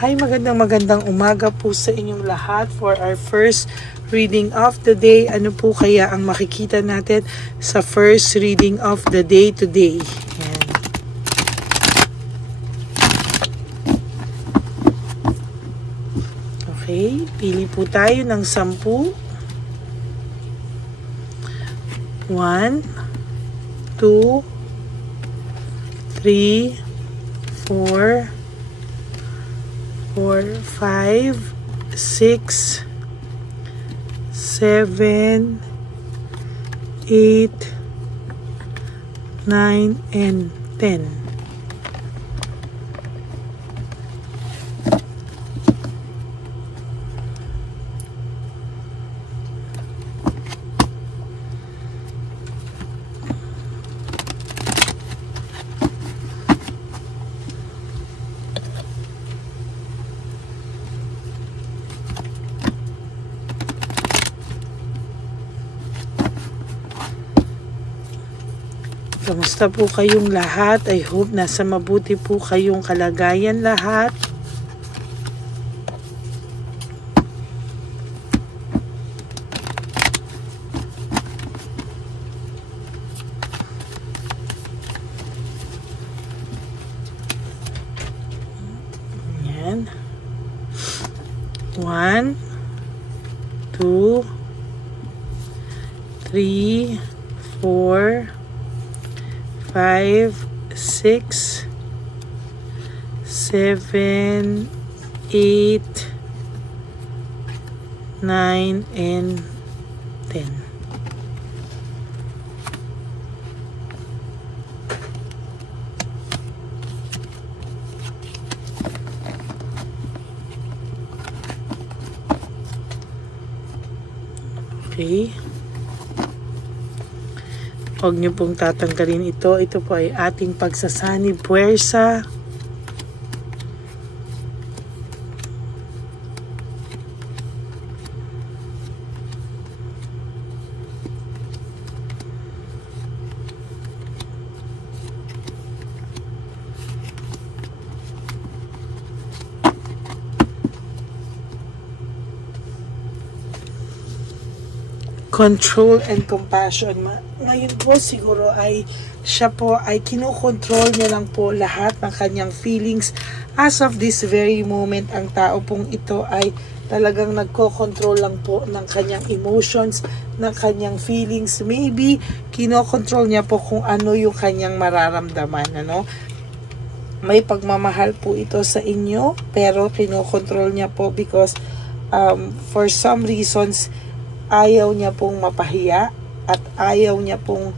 Hi, magandang umaga po sa inyong lahat for our first reading of the day. Ano po kaya ang makikita natin sa first reading of the day today? Ayan. Okay, pili po tayo ng 10. 1, 2, 3, 4, 5, 6, 7, 8, 9, and 10. Kamusta po kayong lahat? I hope nasa mabuti po kayong kalagayan lahat. Ayan. 1, 2, 3, 4, 5, 6, 7, 8, 9, and 10. Okay. Huwag niyo pong tatanggalin ito. Ito po ay ating pagsasanib puwersa. Control and compassion. Ngayon po siguro ay siya po ay kinokontrol niya lang po lahat ng kanyang feelings. As of this very moment, ang tao pong ito ay talagang nagko-control lang po ng kanyang emotions, ng kanyang feelings. Maybe kinokontrol niya po kung ano yung kanyang mararamdaman. Ano? May pagmamahal po ito sa inyo, pero kinokontrol niya po because for some reasons, ayaw niya pong mapahiya at ayaw niya pong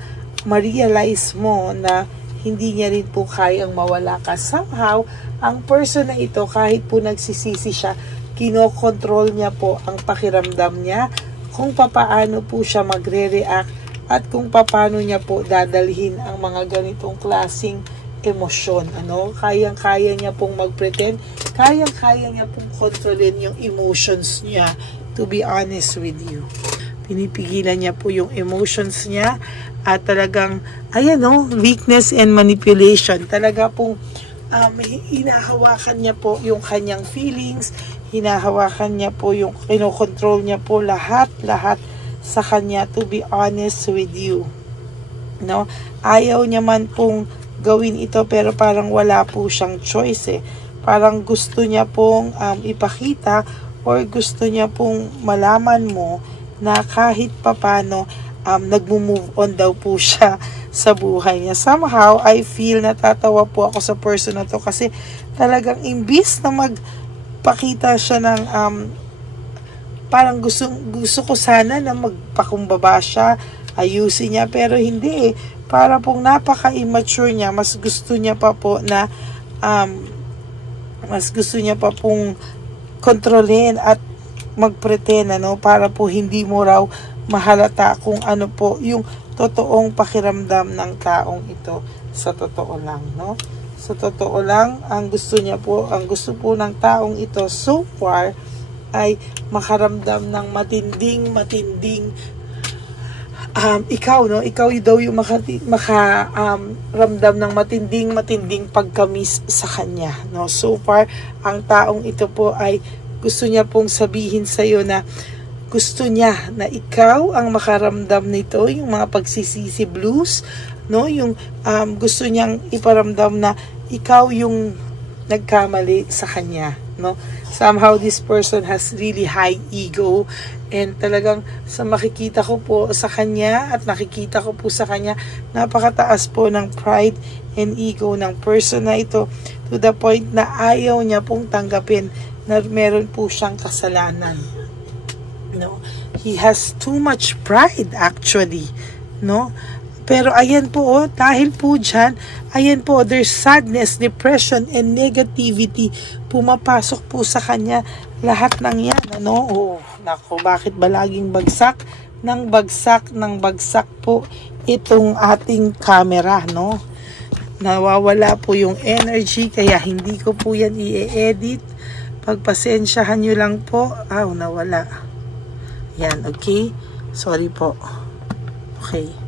ma-realize mo na hindi niya rin po kayang mawala ka. Somehow, ang person na ito, kahit po nagsisisi siya, kinokontrol niya po ang pakiramdam niya, kung papaano po siya magre-react at kung papaano niya po dadalhin ang mga ganitong klaseng emosyon. Ano? Kayang-kaya niya pong mag-pretend, kayang-kaya niya pong kontrolin yung emotions niya. To be honest with you, pinipigilan niya po yung emotions niya at talagang, ayan o, weakness and manipulation. Talaga pong hinahawakan niya po yung kanyang feelings, hinahawakan niya po yung, kinokontrol niya po lahat sa kanya, to be honest with you. No? Ayaw niya man pong gawin ito pero parang wala po siyang choice eh. Parang gusto niya pong ipakita or gusto niya pong malaman mo na kahit papano nagmo-move on daw po siya sa buhay niya. Somehow, I feel natatawa po ako sa person na to kasi talagang imbis na magpakita siya ng parang gusto ko sana na magpakumbaba siya, ayusin niya, pero hindi eh. Para pong napaka-immature niya, mas gusto niya pa po na mas gusto niya pa pong kontrolin at magpretend, ano, para po hindi mo raw mahalata kung ano po yung totoong pakiramdam ng taong ito. Sa totoo lang, no? Sa totoo lang, ang gusto po ng taong ito so far ay makaramdam ng matinding ikaw, no? Ikaw daw yung ramdam ng matinding pagkamis sa kanya, no? So far, ang taong ito po ay gusto niya pong sabihin sa'yo na gusto niya na ikaw ang makaramdam nito, yung mga pagsisisi blues, no? Yung gusto niyang iparamdam na ikaw yung nagkamali sa kanya, no? Somehow this person has really high ego, and talagang sa makikita ko po sa kanya at nakikita ko po sa kanya, napakataas po ng pride and ego ng person na ito, to the point na ayaw niya pong tanggapin na meron po siyang kasalanan, no? He has too much pride actually, no? Pero ayan po, dahil po dyan, ayan po, there's sadness, depression, and negativity. Pumapasok po sa kanya lahat ng yan, ano? Oh, nako, bakit ba laging bagsak po itong ating camera, no? Nawawala po yung energy, kaya hindi ko po yan i-edit. Pagpasensyahan nyo lang po. Nawala. Yan, okay? Sorry po. Okay.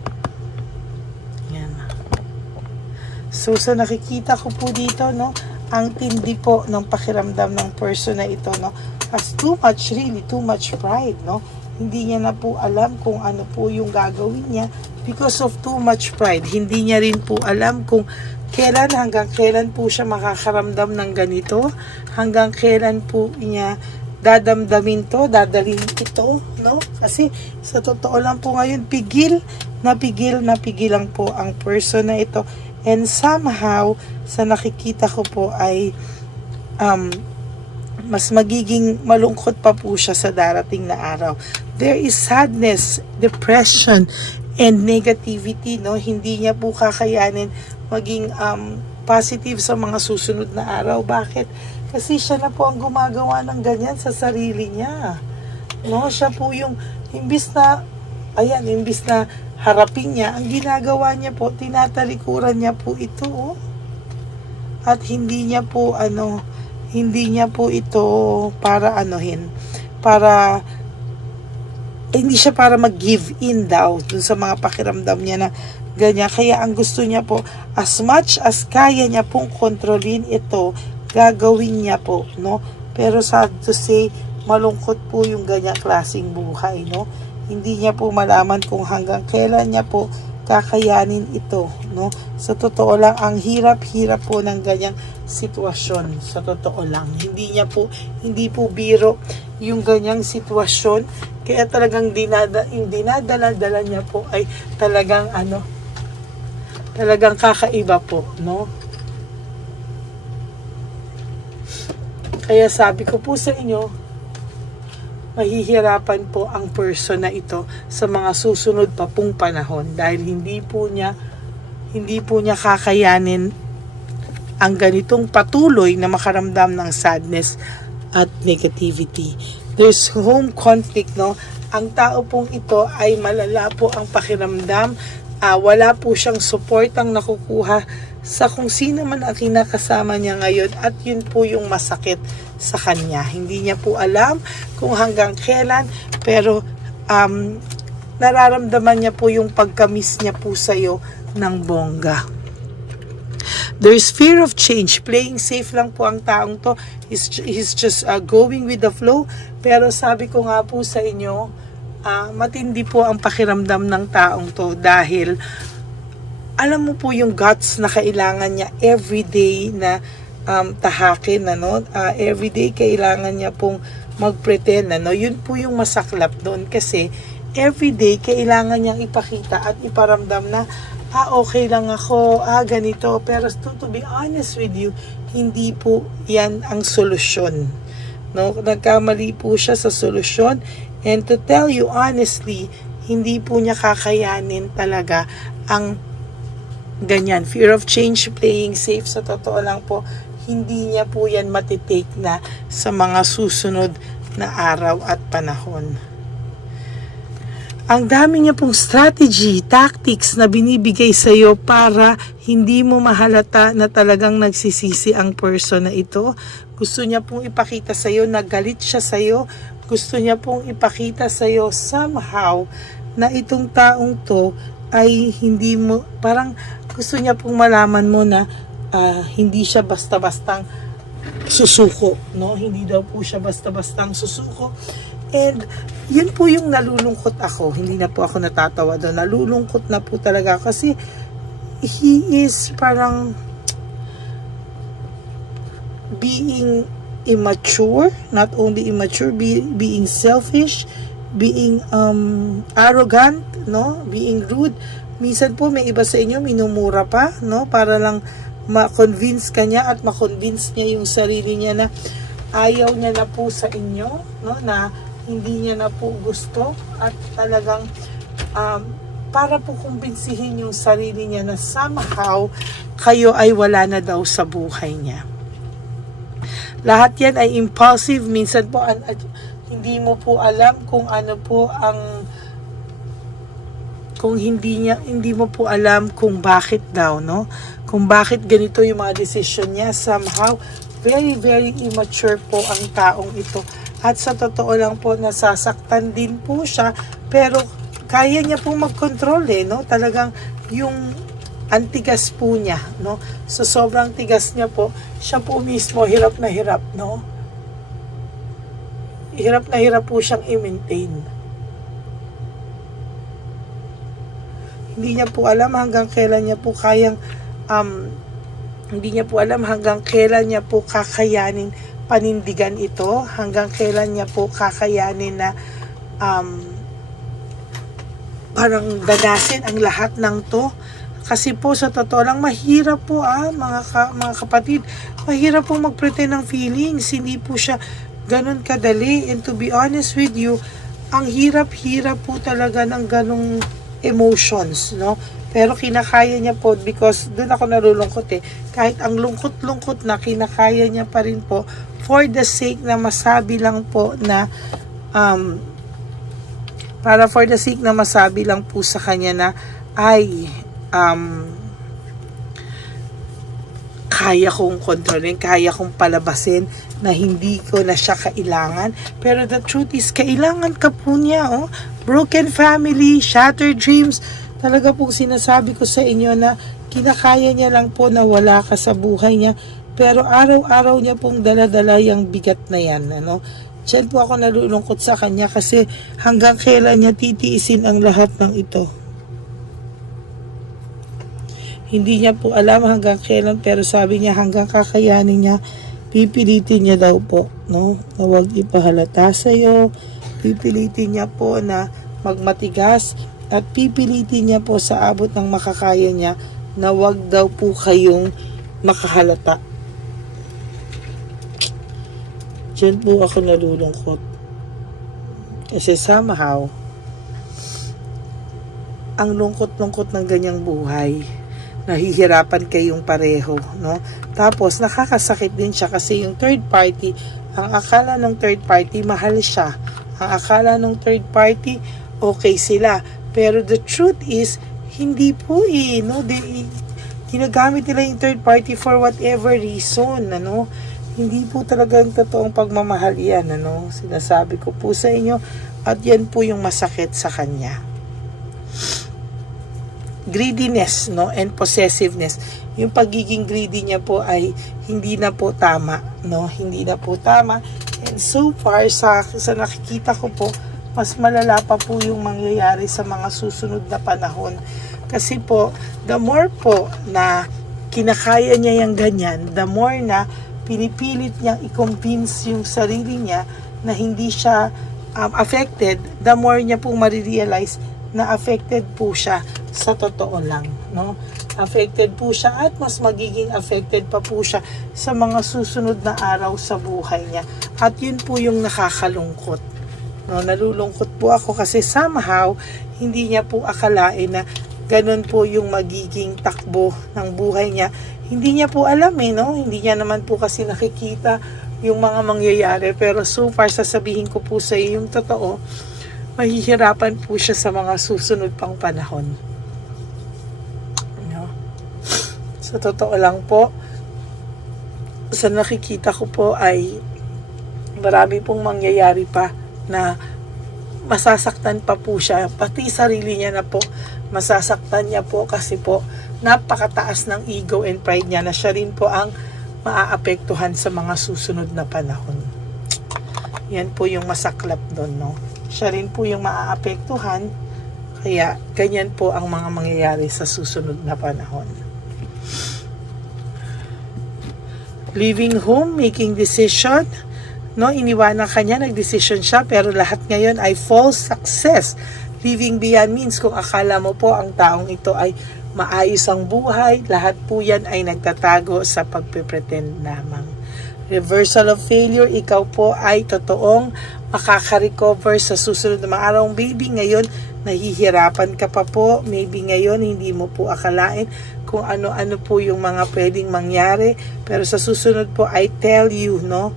So, sa nakikita ko po dito, no, ang tindi po ng pakiramdam ng person na ito, no, has too much pride, no. Hindi niya na po alam kung ano po yung gagawin niya because of too much pride. Hindi niya rin po alam kung hanggang kailan po siya makakaramdam ng ganito, hanggang kailan po niya dadamdamin to, dadalhin ito, no? Kasi sa totoo lang po ngayon, pigil lang po ang person na ito. And somehow, sa nakikita ko po ay mas magiging malungkot pa po siya sa darating na araw. There is sadness, depression, and negativity, no? Hindi niya po kakayanin maging positive sa mga susunod na araw. Bakit? Kasi siya na po ang gumagawa ng ganyan sa sarili niya. No? Siya po yung, imbis na harapin niya, ang ginagawa niya po, tinatalikuran niya po ito, oh. At hindi niya po ito para hindi siya para mag-give in daw dun sa mga pakiramdam niya na ganyan. Kaya ang gusto niya po, as much as kaya niya pong kontrolin ito, gagawin niya po, no? Pero sad to say, malungkot po yung ganyang klaseng buhay, no? Hindi niya po malaman kung hanggang kailan niya po kakayanin ito, no? Sa totoo lang, ang hirap-hirap po ng ganyang sitwasyon. Sa totoo lang, hindi po biro yung ganyang sitwasyon. Kaya talagang yung dinadala-dala niya po ay talagang talagang kakaiba po, no? Kaya sabi ko po sa inyo, mahihirapan po ang person na ito sa mga susunod pa pong panahon dahil hindi po niya kakayanin ang ganitong patuloy na makaramdam ng sadness at negativity. There's home conflict, no? Ang tao pong ito ay malala po ang pakiramdam. Wala po siyang support ang nakukuha sa kung sino man ang kinakasama niya ngayon, at yun po yung masakit sa kanya. Hindi niya po alam kung hanggang kailan, pero nararamdaman niya po yung pagkamis niya po sa'yo ng bongga. There's fear of change. Playing safe lang po ang taong to. He's just going with the flow. Pero sabi ko nga po sa inyo, matindi po ang pakiramdam ng taong to dahil alam mo po yung guts na kailangan niya everyday na tahakin, everyday kailangan niya pong mag-pretend, yun po yung masaklap doon, kasi everyday kailangan niyang ipakita at iparamdam na okay lang ako, ganito. Pero to be honest with you, hindi po yan ang solusyon, no? Nagkamali po siya sa solusyon, and to tell you honestly, hindi po niya kakayanin talaga ang ganyan. Fear of change, playing safe, sa totoo lang po, hindi niya po yan matitake na sa mga susunod na araw at panahon. Ang dami niya pong strategy, tactics na binibigay sa iyo para hindi mo mahalata na talagang nagsisisi ang person na ito. Gusto niya pong ipakita sa iyo na galit siya sa iyo. Gusto niya pong ipakita sa iyo somehow na itong taong to ay hindi mo, parang gusto niya pong malaman mo na hindi siya basta-bastang susuko, no? Hindi daw po siya basta-bastang susuko. And yun po yung nalulungkot ako. Hindi na po ako natatawa doon. Nalulungkot na po talaga kasi he is parang being immature, not only immature, being selfish, being arrogant, no? Being rude. Minsan po may iba sa inyo minumura pa, no? Para lang ma-convince ka niya at ma-convince niya yung sarili niya na ayaw niya na po sa inyo, no? Na hindi niya na po gusto at talagang para po kumbinsihin yung sarili niya na somehow kayo ay wala na daw sa buhay niya. Lahat yan ay impulsive. Minsan po hindi mo po alam kung ano po ang kung hindi mo po alam kung bakit daw, no? Kung bakit ganito yung mga decision niya. Somehow very very immature po ang taong ito. At sa totoo lang po nasasaktan din po siya, pero kaya niya po mag-control no? Talagang yung antigas po niya, no? So sobrang tigas niya po, siya po mismo hirap na hirap, no? Hirap na hirap po siyang i-maintain. Hindi niya po alam hanggang kailan niya po kayang hindi niya po alam hanggang kailan niya po kakayanin panindigan ito, hanggang kailan niya po kakayanin na parang danasin ang lahat ng to. Kasi po sa totoo lang mahirap po mga kapatid, mahirap po mag-pretend ng feelings. Hindi po siya ganun kadali, and to be honest with you, ang hirap-hirap po talaga ng ganung emotions, no? Pero kinakaya niya po because doon ako nalulungkot kahit ang lungkot-lungkot na, kinakaya niya pa rin po for the sake na masabi lang po na para for the sake na masabi lang po sa kanya na ay kaya kong kontrolin, kaya kong palabasin na hindi ko na siya kailangan. Pero the truth is, kailangan ka po niya, broken family, shattered dreams. Talaga pong sinasabi ko sa inyo na kinakaya niya lang po na wala ka sa buhay niya. Pero araw-araw niya pong dala-dala yung bigat na yan, ano? Diyan po ako nalulungkot sa kanya kasi hanggang kailan niya titiisin ang lahat ng ito. Hindi niya po alam hanggang kailan, pero sabi niya hanggang kakayanin niya, pipilitin niya daw po, no? Na huwag ipahalata sa'yo, pipilitin niya po na magmatigas, at pipilitin niya po sa abot ng makakaya niya na huwag daw po kayong makahalata. Diyan po ako nalulungkot. Kasi somehow, ang lungkot-lungkot ng ganyang buhay, nahihirapan kayong pareho, no? Tapos nakakasakit din siya kasi yung third party, ang akala ng third party mahal siya. Ang akala ng third party okay sila. Pero the truth is hindi po no? Ginagamit nila yung third party for whatever reason, ano? Hindi po talaga yung totoong pagmamahal yan, ano? Sinasabi ko po sa inyo, at yan po yung masakit sa kanya. Greediness, no, and possessiveness. Yung pagiging greedy niya po ay hindi na po tama, no? Hindi na po tama. And so far sa nakikita ko po, mas malala pa po yung mangyayari sa mga susunod na panahon. Kasi po, the more po na kinakaya niya yung ganyan, the more na pinipilit niyang i-convince yung sarili niya na hindi siya affected, the more niya pong marirealize na affected po siya sa totoo lang, no? Affected po siya at mas magiging affected pa po siya sa mga susunod na araw sa buhay niya. At yun po yung nakakalungkot. No, nalulungkot po ako kasi somehow hindi niya po akalain na ganun po yung magiging takbo ng buhay niya. Hindi niya po alam no? Hindi niya naman po kasi nakikita yung mga mangyayari. Pero so far sasabihin ko po sa iyo yung totoo, mahihirapan po siya sa mga susunod pang panahon. No? Sa totoo lang po, sa nakikita ko po ay marami pong mangyayari pa na masasaktan pa po siya, pati sarili niya na po, masasaktan niya po kasi po, napakataas ng ego and pride niya na siya rin po ang maaapektuhan sa mga susunod na panahon. Yan po yung masaklap doon, no? Siya rin po yung maaapektuhan, kaya ganyan po ang mga mangyayari sa susunod na panahon. Leaving home, making decision, no, iniwanan ka niya, nagdesisyon siya, pero lahat ngayon ay false success. Living beyond means, kung akala mo po ang taong ito ay maayos ang buhay, lahat po yan ay nagtatago sa pagpipretend lamang. Reversal of failure, ikaw po ay totoong makaka-recover sa susunod na mga araw. Maybe ngayon, nahihirapan ka pa po. Maybe ngayon, hindi mo po akalain kung ano-ano po yung mga pwedeng mangyari. Pero sa susunod po, I tell you, no,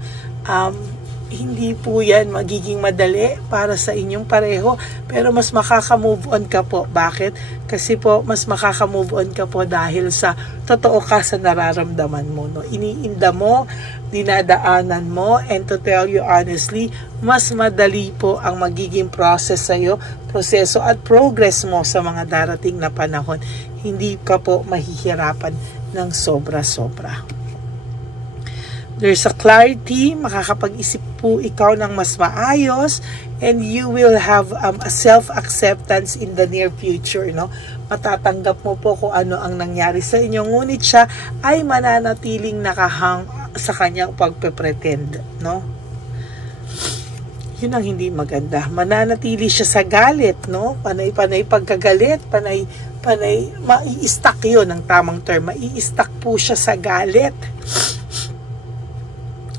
hindi po yan magiging madali para sa inyong pareho, pero mas makaka-move on ka po. Bakit? Kasi po, mas makaka-move on ka po dahil sa totoo ka sa nararamdaman mo, no? Iniinda mo, dinadaanan mo, and to tell you honestly, mas madali po ang magiging process sa'yo, proseso at progress mo sa mga darating na panahon. Hindi ka po mahihirapan ng sobra-sobra. There's a clarity, makakapag-isip po ikaw ng mas maayos, and you will have a self-acceptance in the near future, no? Matatanggap mo po kung ano ang nangyari sa inyo, ngunit siya ay mananatiling nakahang sa kanyang pagpe-pretend, no? Yun ang hindi maganda. Mananatili siya sa galit, no? Panay-panay pagkagalit, panay mai-stuck yun ang tamang term. Mai-stuck po siya sa galit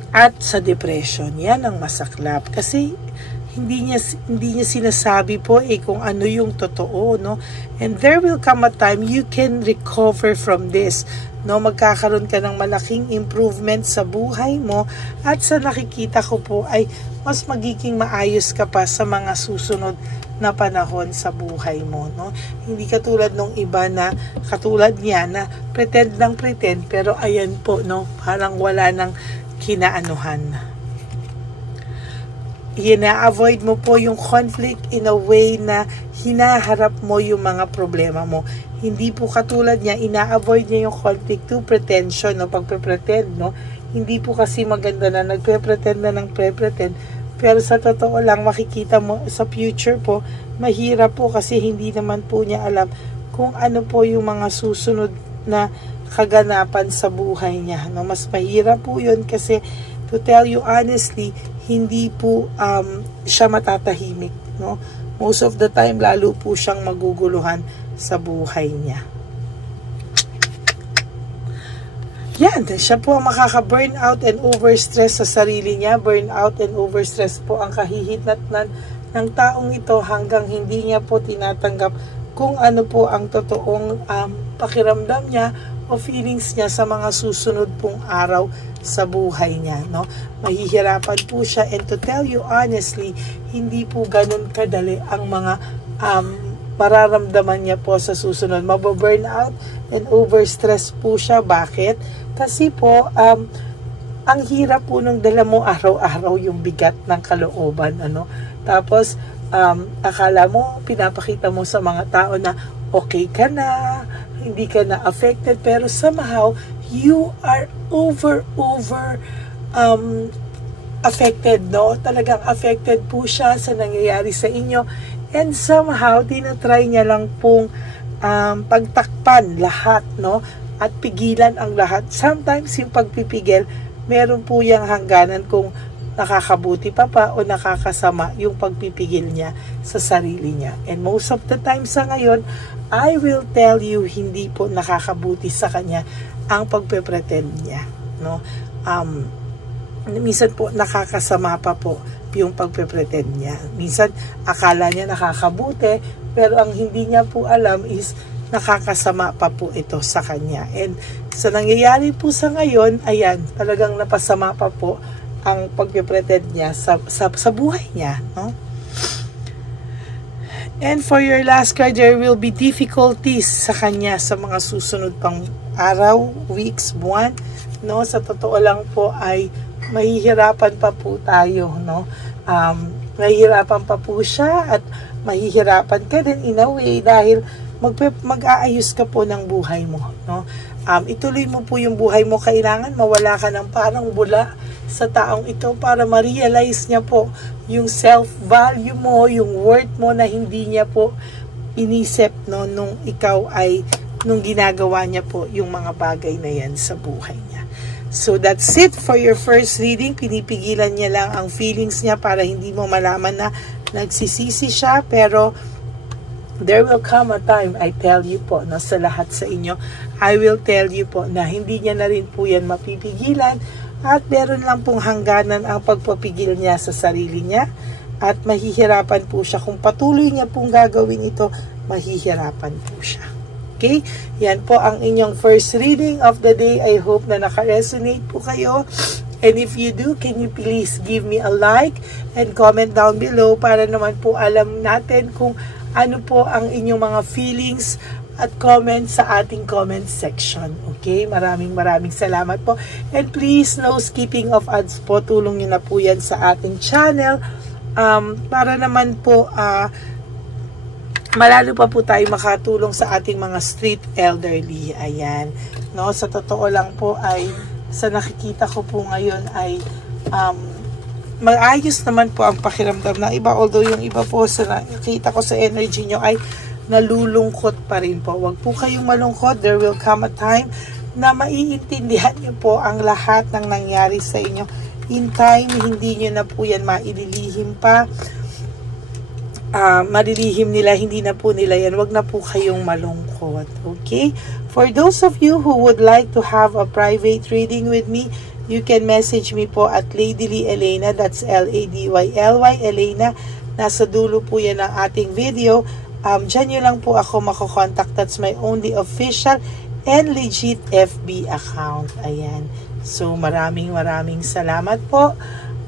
at sa depression. Yan ang masaklap kasi hindi niya sinasabi po kung ano yung totoo, no? And there will come a time you can recover from this, no? Magkakaroon ka ng malaking improvement sa buhay mo, at sa nakikita ko po ay mas magiging maayos ka pa sa mga susunod na panahon sa buhay mo, no? Hindi katulad nung iba na katulad niya na pretend pero ayan po, no? Parang wala nang kinaanuhan. Hina-avoid mo po yung conflict in a way na hinaharap mo yung mga problema mo. Hindi po katulad niya, ina-avoid niya yung conflict to pretension, no? Pagpe-pretend, no? Hindi po kasi maganda na nagpe-pretend na ng pre-pretend. Pero sa totoo lang, makikita mo sa future po, mahirap po kasi hindi naman po niya alam kung ano po yung mga susunod na kaganapan sa buhay niya, no? Mas mahirap po yun kasi to tell you honestly, hindi po siya matatahimik, no? Most of the time, lalo po siyang maguguluhan sa buhay niya. Yan, siya po ang makaka-burnout and overstress sa sarili niya. Burnout and overstress po ang kahihinatnan ng taong ito hanggang hindi niya po tinatanggap kung ano po ang totoong pakiramdam niya o feelings niya sa mga susunod pong araw sa buhay niya, no? Mahihirapan po siya, and to tell you honestly, hindi po ganun kadali ang mga mararamdaman niya po sa susunod. Mababurnout and overstress po siya. Bakit? Kasi po, ang hirap po nung dala mo araw-araw yung bigat ng kalooban, ano? Tapos, akala mo, pinapakita mo sa mga tao na okay ka na, hindi ka na affected, pero somehow, you are over affected, no? Talagang affected po siya sa nangyayari sa inyo, and somehow, tinatry niya lang pong pagtakpan lahat, no? At pigilan ang lahat. Sometimes, yung pagpipigil, meron po yung hangganan kung nakakabuti pa o nakakasama yung pagpipigil niya sa sarili niya. And most of the time sa ngayon, I will tell you, hindi po nakakabuti sa kanya ang pagpe-pretend niya, no? Minsan po nakakasama pa po yung pagpe-pretend niya. Minsan akala niya nakakabuti, pero ang hindi niya po alam is nakakasama pa po ito sa kanya. And sa nangyayari po sa ngayon, ayan, talagang napasama pa po ang pagpe-pretend niya sa buhay niya, no? And for your last card, there will be difficulties sa kanya sa mga susunod pang araw, weeks, buwan, no? Sa totoo lang po ay mahihirapan pa po tayo, no? nahihirapan pa po siya at mahihirapan ka din in a way dahil mag-aayos ka po ng buhay mo, no? Ituloy mo po yung buhay mo. Kailangan mawala ka ng parang bula sa taong ito para ma-realize niya po yung self-value mo, yung worth mo na hindi niya po inisip, no, nung ginagawa niya po yung mga bagay na yan sa buhay niya. So that's it for your first reading. Pinipigilan niya lang ang feelings niya para hindi mo malaman na nagsisisi siya, pero there will come a time, I tell you po, no, sa lahat sa inyo, I will tell you po na hindi niya na rin po yan mapipigilan at meron lang pong hangganan ang pagpapigil niya sa sarili niya at mahihirapan po siya. Kung patuloy niya pong gagawin ito, mahihirapan po siya. Okay? Yan po ang inyong first reading of the day. I hope na naka-resonate po kayo. And if you do, can you please give me a like and comment down below para naman po alam natin kung ano po ang inyong mga feelings at comments sa ating comment section. Okay? Maraming salamat po. And please, no skipping of ads po. Tulong nyo na po yan sa ating channel. Para naman po, malalo pa po tayo makatulong sa ating mga street elderly. Ayan. No? Sa totoo lang po ay, sa nakikita ko po ngayon ay, maayos naman po ang pakiramdam ng iba, although yung iba po sa nakita ko sa energy nyo ay nalulungkot pa rin po. Huwag po kayong malungkot. There will come a time na maiintindihan nyo po ang lahat ng nangyari sa inyo. In time, hindi nyo na po yan maililihim pa. Malilihim nila, hindi na po nila yan. Huwag na po kayong malungkot. Okay? For those of you who would like to have a private reading with me, you can message me po at Ladyly Elena. That's Ladyly Elena. Nasa dulo po yan ng ating video. Diyan nyo lang po ako makokontak. That's my only official and legit FB account. Ayan. So, maraming salamat po.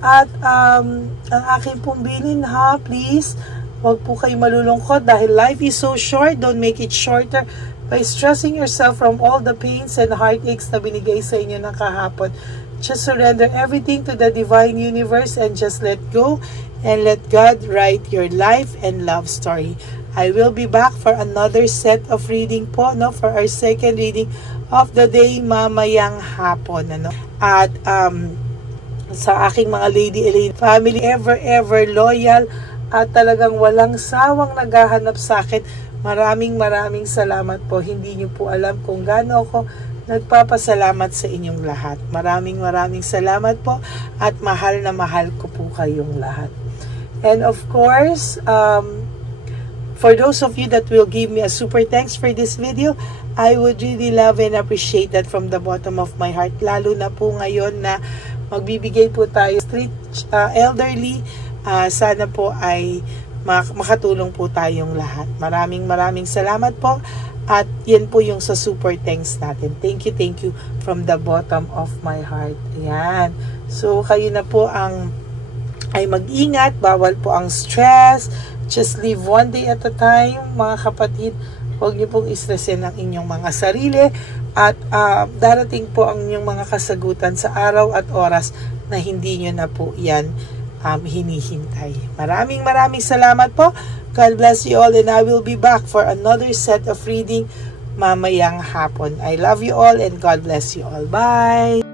At ang aking pong bilin, please, wag po kayo malulungkot dahil life is so short. Don't make it shorter by stressing yourself from all the pains and heartaches na binigay sa inyo ng kahapon. Just surrender everything to the divine universe and just let go and let God write your life and love story. I will be back for another set of reading po, no, for our second reading of the day mamayang hapon, ano. At sa aking mga Lady Elaine family, ever loyal at talagang walang sawang naghahanap sa akin. Maraming salamat po. Hindi niyo po alam kung gaano ako nagpapasalamat sa inyong lahat. Maraming salamat po at mahal na mahal ko po kayong lahat. And of course, for those of you that will give me a super thanks for this video, I would really love and appreciate that from the bottom of my heart. Lalo na po ngayon na magbibigay po tayo street elderly. Sana po ay makatulong po tayong lahat. Maraming salamat po. At yan po yung sa super thanks natin. Thank you from the bottom of my heart. Ayan. So kayo na po ay mag-ingat. Bawal po ang stress. Just live one day at a time, mga kapatid. Huwag niyo pong istresin ang inyong mga sarili. At darating po ang inyong mga kasagutan sa araw at oras na hindi nyo na po yan hinihintay. Maraming salamat po. God bless you all and I will be back for another set of reading mamayang hapon. I love you all and God bless you all. Bye!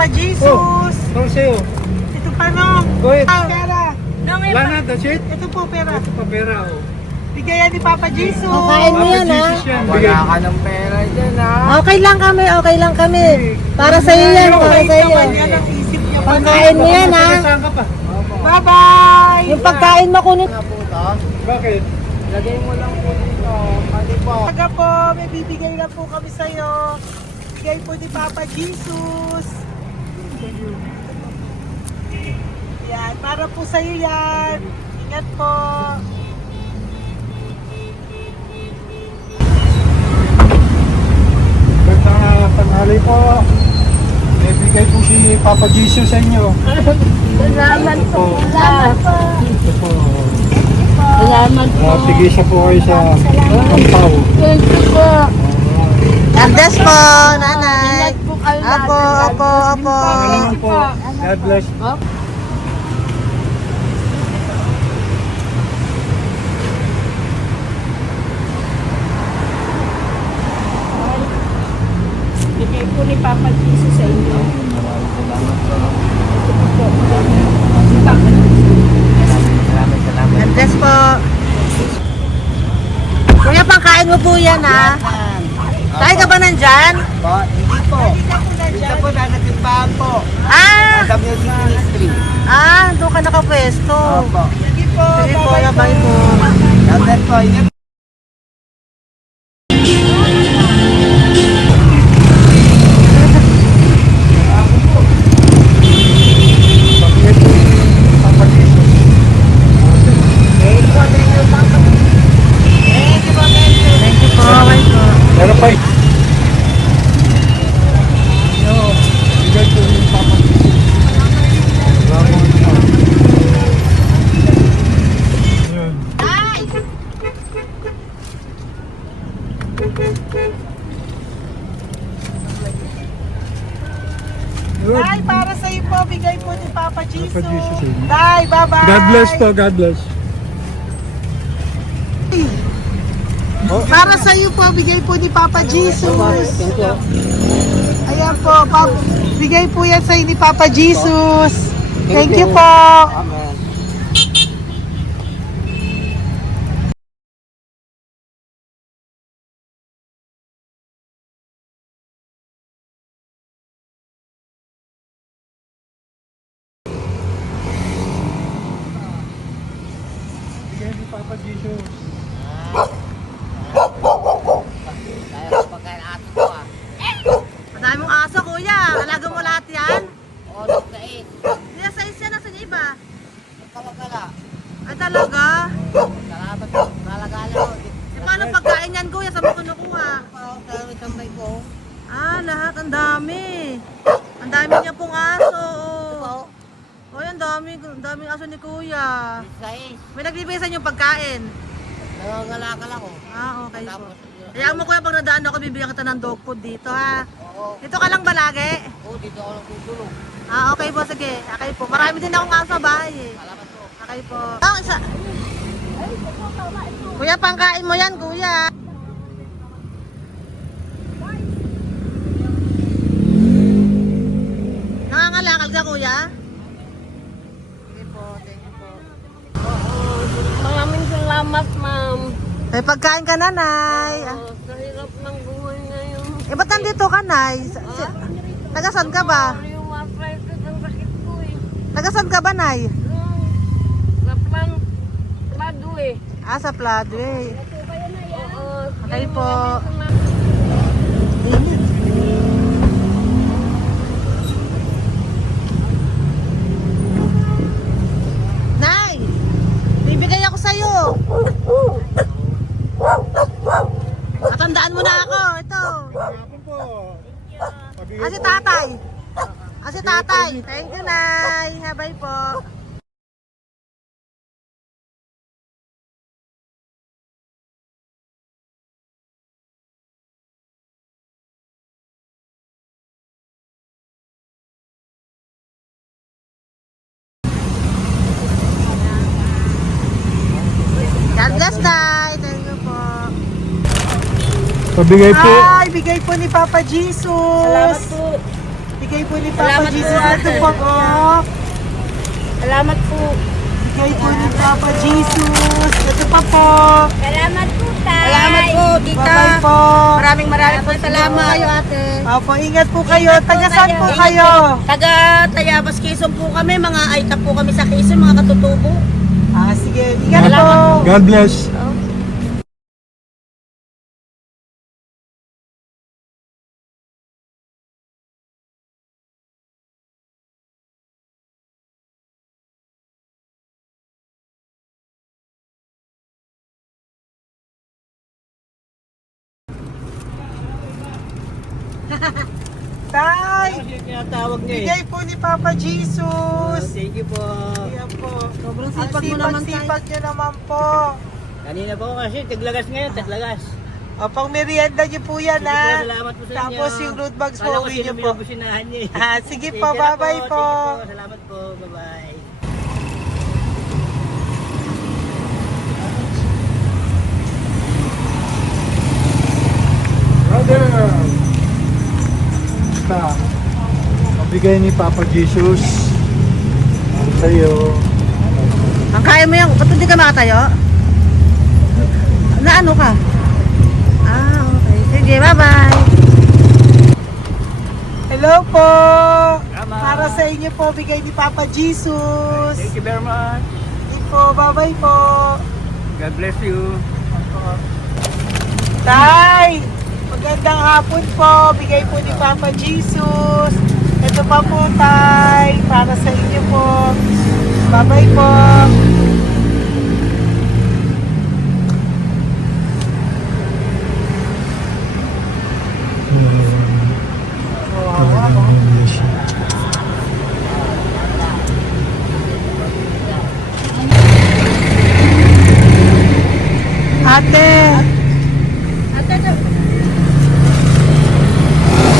Papa Jesus. Ito sa'yo. Ito pa nung. Go ahead. Pera. Wala na, that's it. Ito po pera. Ito pa pera, oh. Bigayan ni Papa Jesus. Kain mo yan, ha? Jesus yan. Wala ka ng pera dyan, ha? Okay lang kami, okay lang kami. Para sa iyo yan, para sa iyo. Naman yan ang isip niyo. Pagkain mo yan, ha? Saan ka pa? Bye-bye. Yung pagkain mo kunit. Nga po ito. Bakit? Lagay mo lang po dito. Pati po. Taga po, may bibigay lang po kami sa'yo. Bigay po ni Papa Jesus. Yan, para po sa'yo yan. Ingat po. Magandang tanghali po. May bigay po si Papa Jesus sa inyo. Salamat po. Salamat po. Ito po. Salamat Tigisa po kayo sa Ampaw. Thank you po. God bless po, nanay. Apo. Pangalaman po. God bless. Bigay po ni Papa Jesus sa inyo. Salamat. God bless po. Kuya, pangkain mo po yan, ha? Tayo ka ba nandyan? Po, hindi po. Dito po, nanatimbahan po. Ah! Sa Music Ministry. Doon ka nakapwesto. Opo. Sige po, Sige po, bye po. God bless po. Ingat. Pagkait po ni Papa Jesus. Thank you po, bye po. Meron pa eh. Bigay po ni Papa Jesus. Yun. Yun. Day, para sa iyo po, bigay po ni Papa Jesus. Papa Jesus, eh. Day, bye-bye. God bless po, God bless. Para sa iyo po, bigay po ni Papa Jesus. Ayan po, bigay po yan sa ni Papa Jesus. Thank you po. Amen. Bigay ni Papa Jesus. Kaya pagkain ato ko, ah. Madami mong aso, kuya. Alaga mo lahat yan? O, nagkait. Kuya, size yan. Nasaan yung iba? Kalagala. Ay, talaga? Salamat po. Kalagala ko. E, paano pagkain yan, kuya? Saan mo kinukuha? Sa tambay ko. Lahat. Ang dami. Ang dami niya pong aso. Po. Oy, ang daming aso ni kuya. Sais. May nagbibigay sa inyo pagkain. Nangangalakal ako. Okay po. Tapos, Kaya mo kuya, pag nadaan ako, bibigyan kita ng dog food dito, ha? oo. Dito ka lang ba lagi? Oo, dito ako lang tutulog. Okay po, sige. Okay po. Marami din akong aso sa bahay, eh. Salamat po. Okay po. Isa. Kuya, pangkain mo yan, kuya. Nangangalakal ka, kuya? Sige po, thank you po. Maraming salamat, ma'am. May pagkain ka, nanay. Sa hirap ng buhay ngayon. Ba't nandito ka, nay? Tagasan ka ba? Rheumatism ang sakit ko eh. Tagasan ka ba, nay? Sa plado eh. Sa Pladway. Oo. Okay po. Nay! Bibigay ako sa'yo. Matandaan mo na ako. Ito. Hapon po. Si tatay. Si tatay. Thank you, Nay. Habay po. God bless, Nay. Thank you po. Pabigay po. Ay, bigay po ni Papa Jesus. Salamat po. Bigay po ni Papa Salamat po, Jesus. Ito ate. po po. Salamat po. Bigay po ni Papa Jesus. Ito pa po. Salamat po, tay. Salamat po, tita. Bye-bye po. Maraming po salamat. Kayo, ate. Opo, ingat po kayo. Taga saan po kayo? Taga Tayabas, Quezon po kami. Mga aita po kami sa Quezon, mga katutubo. Sige. Ingat po. God bless. Tay, Tinatawag niya bigay po ni Papa Jesus. Thank you po. Ayan po. Sobrang Ang sipag mo naman, tay. sipag nyo naman po. Kanina po kasi, taglagas ngayon, taglagas. O, pang merienda nyo po yan, Sige po, ha? salamat po sa inyo. Tapos yung road bags po, Kala ko uwi sino nyo po. binubusinahan niya eh. Sige Thank po, you na bye-bye po. Thank you po, salamat po, bye-bye. Brother! Basta, mabigay ni Papa Jesus. Ang sa'yo. Ang kaya mo yan. Ba't hindi ka makatayo? Na ano ka? Okay. Sige, bye-bye. Hello po. Para sa inyo po, bigay ni Papa Jesus. Thank you very much. Sige po, bye-bye po. God bless you. Tay, magandang hapon po. Bigay po ni Papa Jesus. Ito pa po, Tay. Para sa inyo po. Bye-bye po. Ate.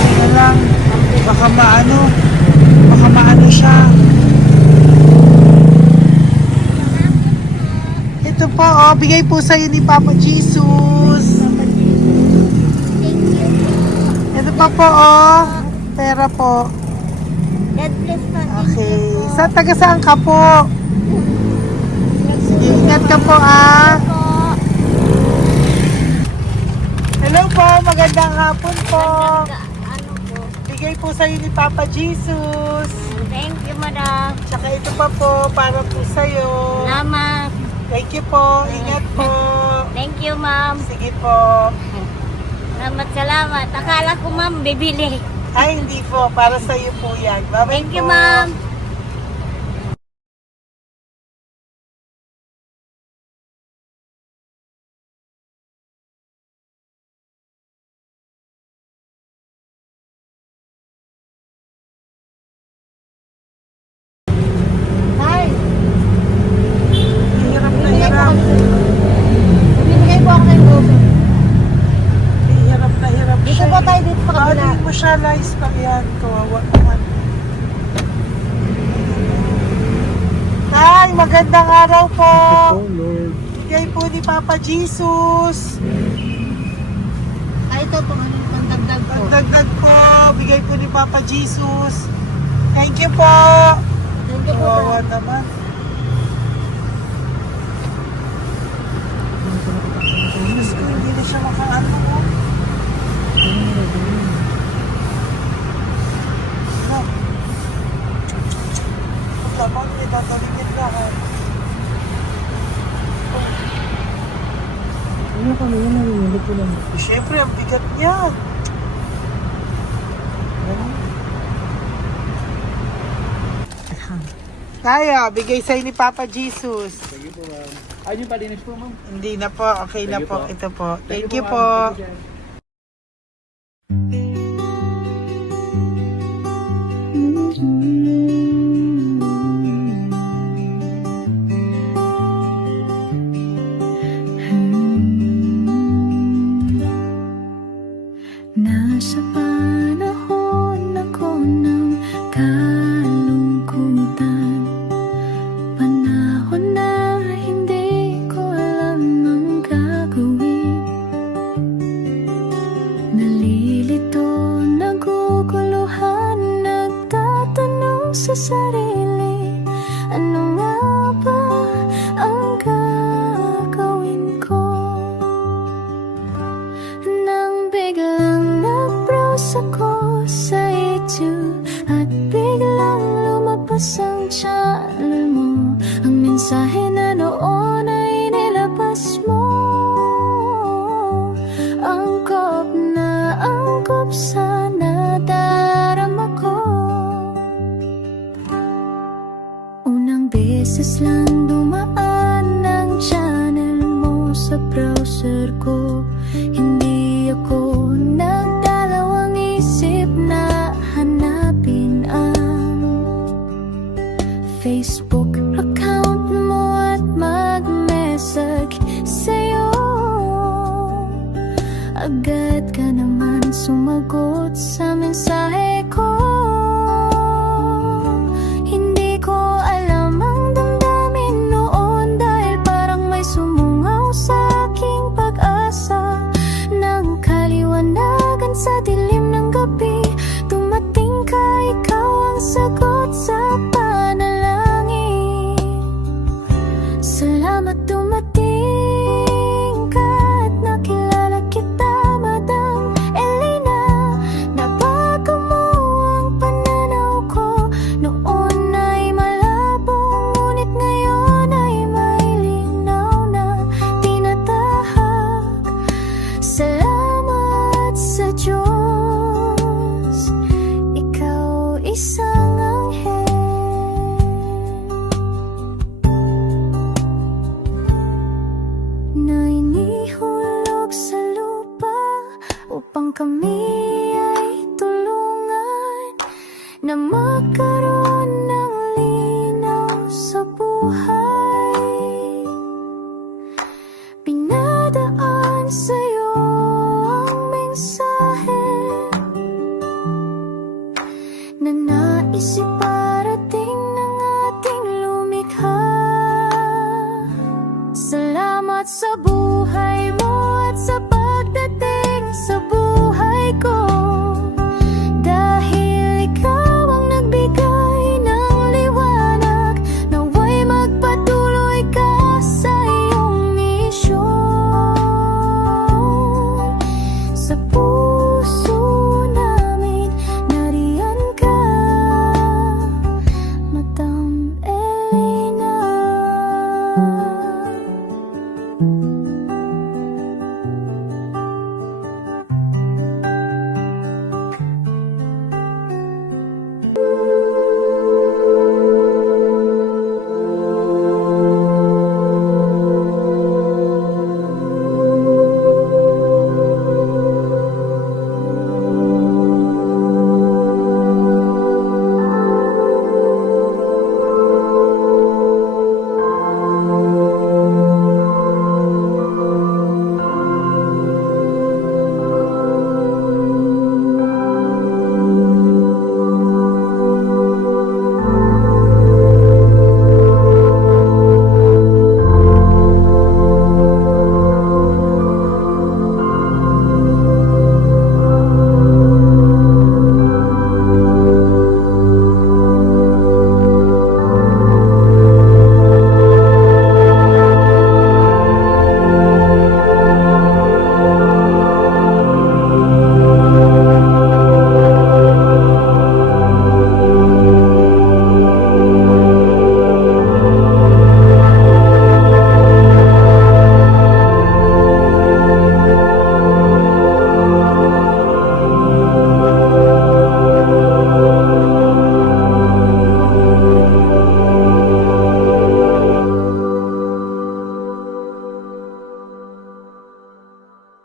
Ito lang. Baka maano siya. Ito po, bigay po sa'yo ni Papa Jesus. Ito pa po, pera po. God bless po. Okay. Taga saan ka po? Sige, ingat ka po, Hello po, magandang hapon po. Ano po? Bigay po sa'yo ni Papa Jesus. Thank you, madam. Tsaka ito pa po, para po sa'yo. Salamat. Thank you po, ingat po. Thank you, ma'am. Sige po. Salamat. Akala ko, ma'am, bibili. Ay, hindi po, para sa'yo po yan. Bye-bye Thank you, po. ma'am. Hirap na hirap. Bibigay po ako ng goso. Hirap na hirap Dito siya. po tayo, dito sa kabila. Hindi mo siya lies pa yan. Kawawa naman. Ay, magandang araw po. Oh, Lord. Bigay po ni Papa Jesus. Ito po, ano yung pantagdag po. Pagdagdag po, bigay po ni Papa Jesus. Thank you po. Thank you po. Kawawa naman. Diyos ko, hindi na siya makaano po. Lamang, may tatalingin lahat. Ano kami yun, nalilito ko lang. Siyempre, ang bigat niyan. Kaya, bigay sa'yo ni Papa Jesus. Thank you po, ma'am. Ayun yung palinis po, ma'am. Hindi na po, okay na Thank you po. po. Ito po. Thank you ma'am. po. Thank you, sir. Nasa panahon ako ng kalungkutan, panahon na hindi ko alam ang gagawin. lugar ko. Hindi ako nagdalawang isip na hanapin ang Facebook account mo at mag-message sa'yo. Agad ka naman sumagot sa mensahe ko. Hindi ko alam ang damdamin noon, dahil parang may sumungaw sa aking pag-asa. Nang kaliwanagan sa dilim ng gabi, dumating ka, ikaw ang sagot sa panalangin. Salamat dumating ka at nakilala kita, Madam Elena. Nabago mo ang pananaw ko. Noon ay malabo, ngunit ngayon ay may linaw na tinatahak. Salamat sa Diyos, ikaw isang anghel na inihulog sa lupa upang kami ay tulungan na magkaroon ng linaw sa buhay. Pinadaan sa'yo ang mensahe na nais iparating ng ating lumikha. Salamat sa buhay mo at sa pagdating sa buhay ko, dahil ikaw ang nagbigay ng liwanag. Nawa'y magpatuloy ka sa iyong misyon. Sa puso namin nariyan ka, Madam Elena.